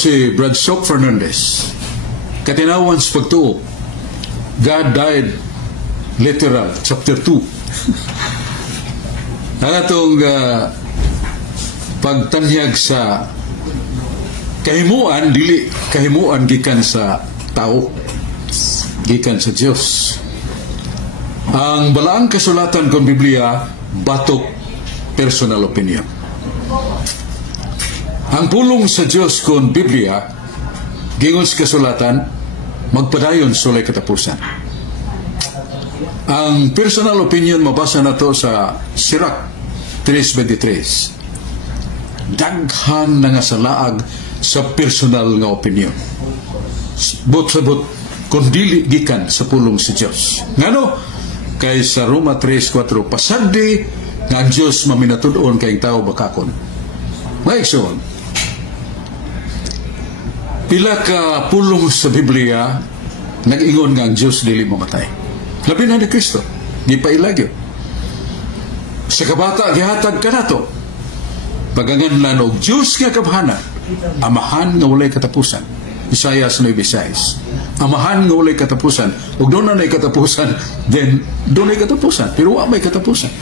Si Bradshaw Fernandez, katinawan sa pagtuo, God died literal, chapter 2. Ang atong pagtanyag sa kahimuan, dili kahimuan gikan sa tao, gikan sa Diyos. Ang balaang kasulatan kong Biblia, batok personal opinion. Ang pulong sa Diyos kung Biblia, gingon sa kasulatan, magpadayon sulay katapusan. Ang personal opinion, mabasa na to sa Sirach 3:23. Daghan na nga sa laag sa personal nga opinion. But kung dili gikan sa pulong sa Diyos. Ngano? Kay sa Roma 3:4, pasagdi nga ang Diyos maminatud-on kay tao bakakon. Maigsoon, pila ka pulong sa Biblia nag-ingon nga ang Diyos dili mamatay. Labi na ni Kristo, di pa ilagyo. Sa kabata, gihatag ka na to. Paganganlan og Diyos nga kabhana, amahan nga walay katapusan. Isaias 9:6. Amahan nga walay katapusan. Ug doon na katapusan, then doon ay katapusan. Pero wa may katapusan.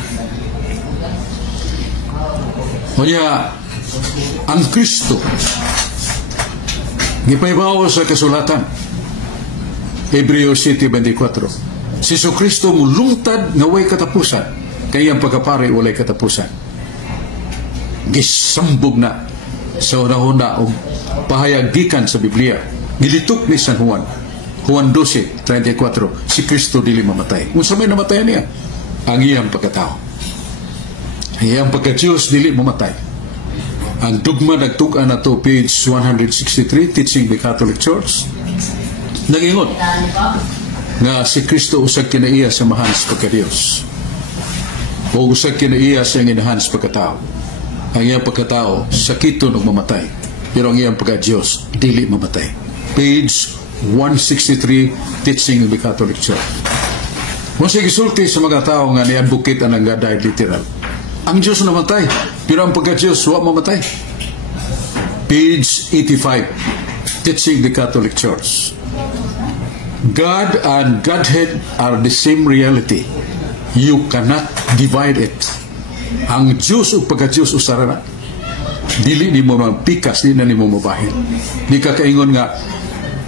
Kaya, ang Kristo, gipaybawo sa kasulatan, Hebreos 7:24. Si Kristo mulungtad nga way katapusan, kaya ang pagkapari walay katapusan. Gisambog na sa una-una o pahayag gikan sa Biblia. Gilitok ni San Juan 12:34, si Kristo dili mamatay. Kung sa may namatay niya, ang iyang pagkatao. Ang iyang pagka-Diyos dili mamatay. Ang dugma nagtuga na to, page 163, Teaching the Catholic Church. Nagingon nga si Kristo usag kinaiya sa mahal sa pagka-Diyos. O usag kinaiya sa inahan sa pagkatao. Ang iyang pagkatao, sakiton o mamatay. Pero ang iyang pagka-Diyos, dili mamatay. Page 163, Teaching the Catholic Church. Kung sige sulti sa mga tao nga ni-advocate ang died literal. Ang Diyos namatay, pero ang pagka-Diyos wa mamatay. Page 85, Teaching the Catholic Church. God and Godhead are the same reality. You cannot divide it. Ang Diyos o pagka-Diyos usara na. Dili ni mo magpikas, di na ni mo mabahin. Di ka kaingon nga,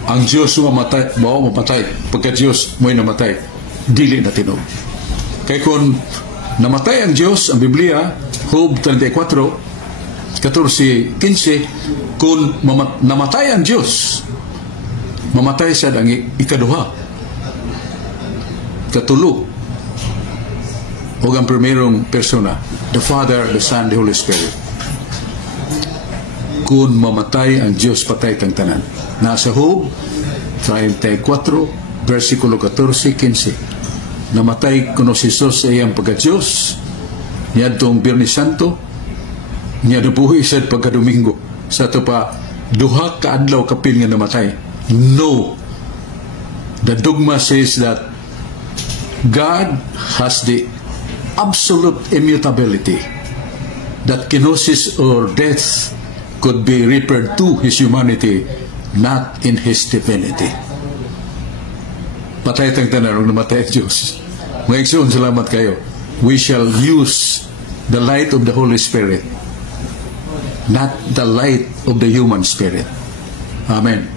ang Diyos mamatay, bawa mamatay, pagka-Diyos mo'y namatay. Dili na tinog. Kaya kung namatay ang Diyos, ang Biblia, Job 34, 14, 15, kung namatay ang Diyos, mamatay siya ang ikaduha, katulo, o ang primerong persona, the Father, the Son, the Holy Spirit. Kung mamatay ang Diyos, patay kang tanan. Nasa Job 34, versikulo 14, 15. Namatay kuno si Jesus sa iyang pagka-Diyos, niya itong Biyernes Santo, niya nabuhi sa pagka-Domingo. Sa ito pa, duha kaadlaw kapil nga namatay. No. The dogma says that God has the absolute immutability, that kenosis or death could be referred to his humanity, not in his divinity. Patay tang tanan ng namatay ang Diyos. Ngayon, salamat kayo. We shall use the light of the Holy Spirit, not the light of the human spirit. Amen.